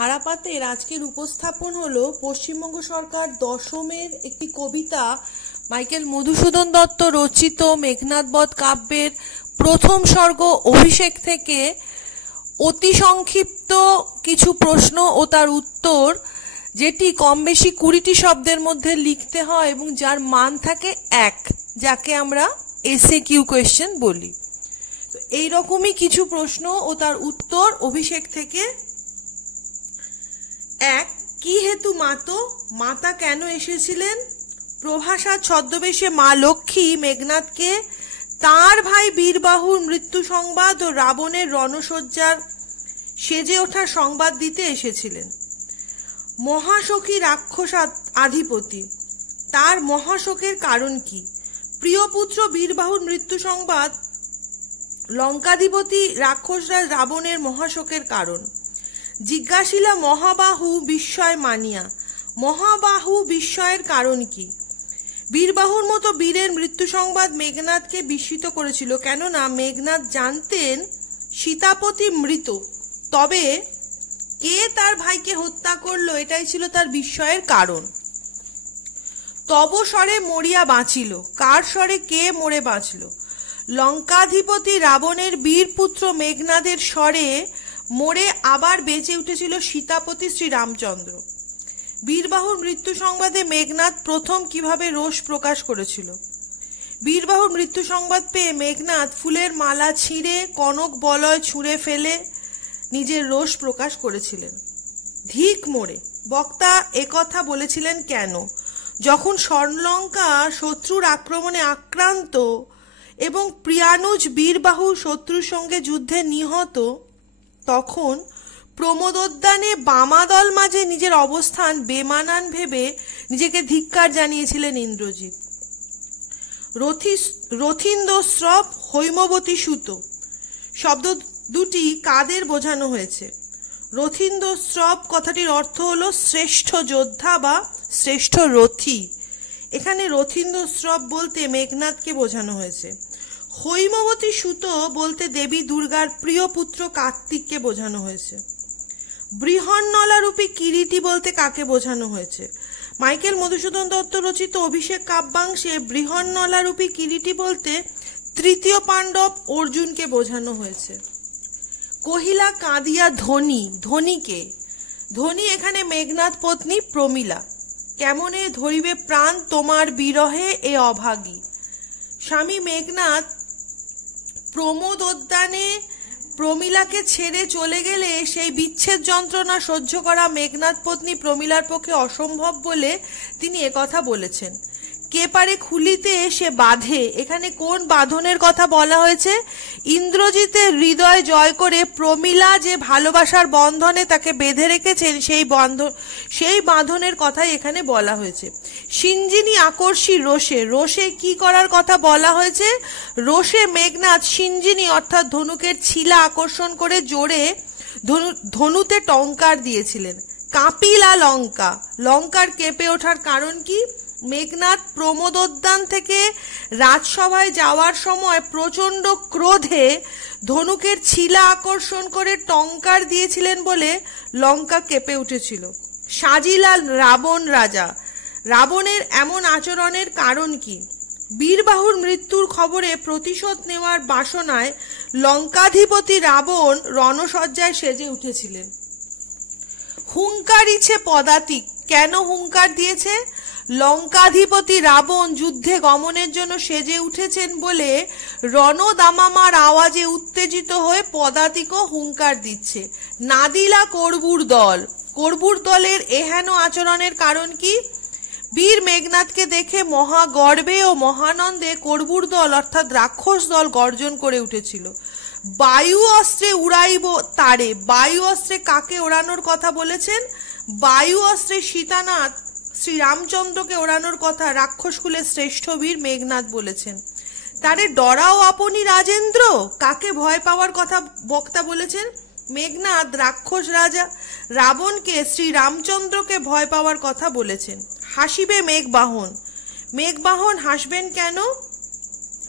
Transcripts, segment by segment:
ধারাপাতের আজকের উপস্থাপন হলো পশ্চিমবঙ্গ সরকার দশমের একটি কবিতা মাইকেল মধুসূদন দত্ত রচিত মেঘনাদ বধ কাব্যের প্রথম স্বর্গ অভিষেক থেকে অতি সংক্ষিপ্ত কিছু প্রশ্ন ও তার উত্তর, যেটি কম বেশি 20টি শব্দের মধ্যে লিখতে হয় এবং যার মান থাকে 1, যাকে আমরা এসএকিউ কোয়েশ্চেন বলি। তো এইরকমই কিছু প্রশ্ন ও তার উত্তর অভিষেক থেকে। 1. কি হেতু মাতা কেন এসেছিলেন? প্রভাষা ছদ্মবেশে মা লক্ষ্মী মেঘনাদকে তার ভাই বীরবাহুর মৃত্যু সংবাদ ও রাবণের রণসজ্জার সেজে ওঠার সংবাদ দিতে এসেছিলেন। মহাশোকী রাক্ষস আধিপতি, তার মহাশোকের কারণ কি? প্রিয়পুত্র বীরবাহুর মৃত্যু সংবাদ লঙ্কাধিপতি রাক্ষসরাজ রাবণের মহাশোকের কারণ। জিজ্ঞাসিলা মহাবাহু বিস্ময় মানিয়া, মহাবাহু বিস্ময়ের কারণ কি? বীরবাহুর মতো বীরের মৃত্যু সংবাদ মেঘনাদকে বিস্মিত করেছিল, কেননা মেঘনাদ জানতেন সীতাপতি মৃত, তবে কে তার ভাইকে হত্যা করলো এটাই ছিল তার বিস্ময়ের কারণ। তব স্বরে মরিয়া বাঁচিল, কার স্বরে কে মরে বাঁচল? লঙ্কাধিপতি রাবণের বীরপুত্র মেঘনাদের স্বরে মরে আবার বেঁচে উঠেছিল সীতাপতি শ্রীরামচন্দ্র। বীরবাহুর মৃত্যু সংবাদে মেঘনাদ প্রথম কিভাবে রোষ প্রকাশ করেছিল? বীরবাহুর মৃত্যু সংবাদ পেয়ে মেঘনাদ ফুলের মালা ছিঁড়ে কনক বলয় ছুঁড়ে ফেলে নিজের রোষ প্রকাশ করেছিলেন। ধিক মোড়ে বক্তা একথা বলেছিলেন কেন? যখন স্বর্ণলঙ্কা শত্রুর আক্রমণে আক্রান্ত এবং প্রিয়ানুজ বীরবাহু শত্রুর সঙ্গে যুদ্ধে নিহত, তখন প্রমোদোদ্যানে বামাদল মাঝে নিজের অবস্থান বেমানান ভেবে নিজেকে ধিক্কার জানিয়েছিলেন ইন্দ্রজিৎ। রথীন্দ্রস্রব হৈমবতী সুত শব্দ দুটি কাদের বোঝানো হয়েছে? রথীন্দ্রস্রব কথাটির অর্থ হলো শ্রেষ্ঠ যোদ্ধা বা শ্রেষ্ঠ রথী। এখানে রথীন্দ্রস্রব বলতে মেঘনাদকে বোঝানো হয়েছে। হৈমবতী সুত বলতে দেবী দুর্গার প্রিয় পুত্র কার্তিককে বোঝানো হয়েছে। বৃহন্নলারূপী কিরীটি বলতে কাকে বোঝানো হয়েছে? মাইকেল মধুসূদন দত্ত রচিত অভিষেক কাব্যাংশে বৃহন্নলারূপী কিরীটি বলতে তৃতীয় পাণ্ডব অর্জুনকে বোঝানো হয়েছে। কহিলা কাঁদিয়া ধনী, ধনীকে? ধনী এখানে মেঘনাদ পত্নী প্রমীলা। কেমনে ধরিবে প্রাণ তোমার বিরহে এ অভাগী? স্বামী মেঘনাদ প্রমোদোদ্যানে প্রমীলাকে ছেড়ে চলে গেলে সেই বিচ্ছেদ যন্ত্রণা সহ্য করা মেঘনাদ পত্নী প্রমীলার পক্ষে অসম্ভব বলে তিনি একথা বলেছেন। কে পারে খুলিতে সে বাঁধে, এখানে কোন বাঁধনের কথা বলা হয়েছে? ইন্দ্রজিতের হৃদয় জয় করে প্রমীলা যে ভালোবাসার বন্ধনে তাকে বেঁধে রেখেছেন সেই বাঁধনের কথাই এখানে বলা হয়েছে। সিঞ্জিনী আকর্ষী রোষে, রোষে কি করার কথা বলা হয়েছে? রোষে মেঘনাদ সিঞ্জিনী অর্থাৎ ধনুকের ছিলা আকর্ষণ করে জোরে ধনুতে টঙ্কার দিয়েছিলেন। কাঁপিলা লঙ্কা, লঙ্কার কেঁপে ওঠার কারণ কি? মেঘনাদ প্রমোদোদ্যান থেকে রাজসভায় যাওয়ার সময় প্রচন্ড ক্রোধে ধনুকের ছিলা আকর্ষণ করে টঙ্কার দিয়েছিলেন বলে লঙ্কা কেঁপে উঠেছিল। সাজিলা রাবণ রাজা, রাবণের এমন আচরণের কারণ কি? বীরবাহুর মৃত্যুর খবরে প্রতিশোধ নেওয়ার বাসনায় লঙ্কাধিপতি রাবণ রণসজ্জায় সেজে উঠেছিলেন। হুঙ্কারিছে পদাতিক, কেন হুঙ্কার দিয়েছে? লঙ্কাধিপতি রাবণ যুদ্ধে গমনের জন্য সেজে উঠেছেন বলে রণদামামার আওয়াজে উত্তেজিত হয়ে পদাতিকও হুঙ্কার দিচ্ছে। নাদিলা কর্বুর দল, কর্বুর দলের এহেন আচরণের কারণ কি? বীর মেঘনাদকে দেখে মহাগর্বে ও মহানন্দে কর্বুর দল অর্থাৎ রাক্ষস দল গর্জন করে উঠেছিল। বায়ু অস্ত্রে উড়াইব তারে, বায়ু অস্ত্রে কাকে ওড়ানোর কথা বলেছেন? বায়ু অস্ত্রে সীতানাথ শ্রীরামচন্দ্রকে ওড়ানোর কথা রাক্ষসকুলের শ্রেষ্ঠ বীর মেঘনাদ বলেছেন। তারে ডরাও আপনি রাজেন্দ্র, কাকে ভয় পাওয়ার কথা বক্তা বলেছেন? মেঘনাদ রাক্ষস রাজা রাবণকে শ্রীরামচন্দ্রকে ভয় পাওয়ার কথা বলেছেন। হাসিবে মেঘবাহন, মেঘবাহন হাসবেন কেন?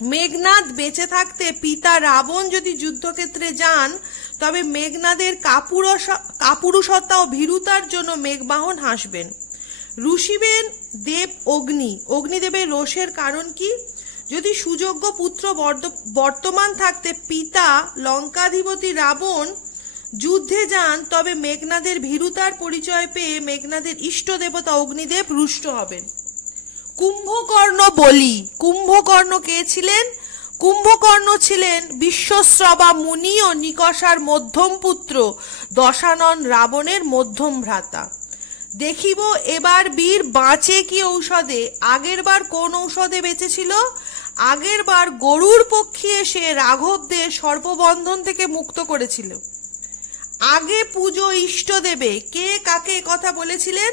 মেঘনাদ বেঁচে থাকতে পিতা রাবণ যদি যুদ্ধক্ষেত্রে যান, তবে মেঘনাদের কাপুরুষতা ও ভীরুতার জন্য মেঘবাহন হাসবেন। ঋষিবেন দেব অগ্নিদেবের রোষের কারণ কি? যদি সুযোগ্য পুত্র বর্তমান থাকতে পিতা লঙ্কাধিপতি রাবণ যুদ্ধে যান, তবে মেঘনাদের ভীরুতার পরিচয় পেয়ে মেঘনাদের ইষ্ট দেবতা অগ্নিদেব রুষ্ট হবেন। কুম্ভকর্ণ বলি। কুম্ভকর্ণ কে ছিলেন? কুম্ভকর্ণ ছিলেন বিশ্বশ্রবা মুনি ও নিকষার মধ্যম পুত্র, দশানন রাবণের মধ্যম ভ্রাতা। দেখিব এবার বীর বাঁচে কি ঔষধে। আগের বার কোন ঔষধে বেঁচেছিল? আগের বার গরুর পক্ষী এসে রাঘবদের সর্পবন্ধন থেকে মুক্ত করেছিল। আগে পুজো ইষ্ট দেবে। কে কাকে কথা বলেছিলেন?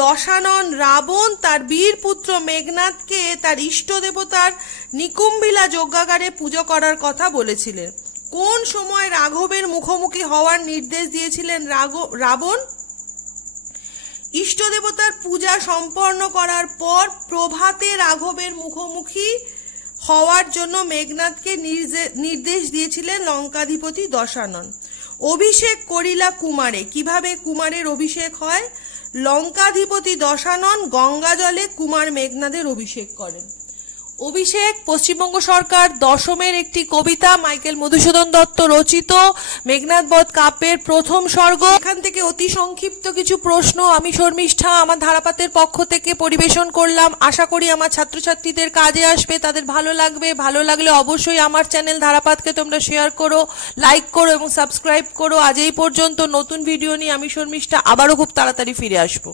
দশানন রাবণ তার বীর পুত্র মেঘনাদকে তার ইষ্ট দেবতার নিকুম্ভিলা যজ্ঞাগারে পুজো করার কথা বলেছিলেন। কোন সময় রাঘবের মুখোমুখি হওয়ার নির্দেশ দিয়েছিলেন রাবণ? ইষ্ট দেবতার পূজা সম্পন্ন করার পর প্রভাতে রাঘবের মুখোমুখি হওয়ার জন্য মেঘনাদকে নির্দেশ দিয়েছিলেন লঙ্কাধিপতি দশানন। অভিষেক করিলা কুমারে। কিভাবে কুমারের অভিষেক হয়? লঙ্কাধিপতি দশানন গঙ্গা জলে কুমার মেঘনাদের অভিষেক করেন। অভিষেক পশ্চিমবঙ্গ সরকার দশমের একটি কবিতা, মাইকেল মধুসূদন দত্ত রচিত মেঘনাদ বধ কাব্যের প্রথম স্বর্গ। এখান থেকে অতি সংক্ষিপ্ত কিছু প্রশ্ন আমি শর্মিষ্ঠা আমার ধারাপাতের পক্ষ থেকে পরিবেশন করলাম। আশা করি আমার ছাত্রছাত্রীদের কাজে আসবে, তাদের ভালো লাগবে। ভালো লাগলে অবশ্যই আমার চ্যানেল ধারাপাতকে তোমরা শেয়ার করো, লাইক করো এবং সাবস্ক্রাইব করো। আজ এই পর্যন্ত। নতুন ভিডিও নিয়ে আমি শর্মিষ্ঠা আবারও খুব তাড়াতাড়ি ফিরে আসবো।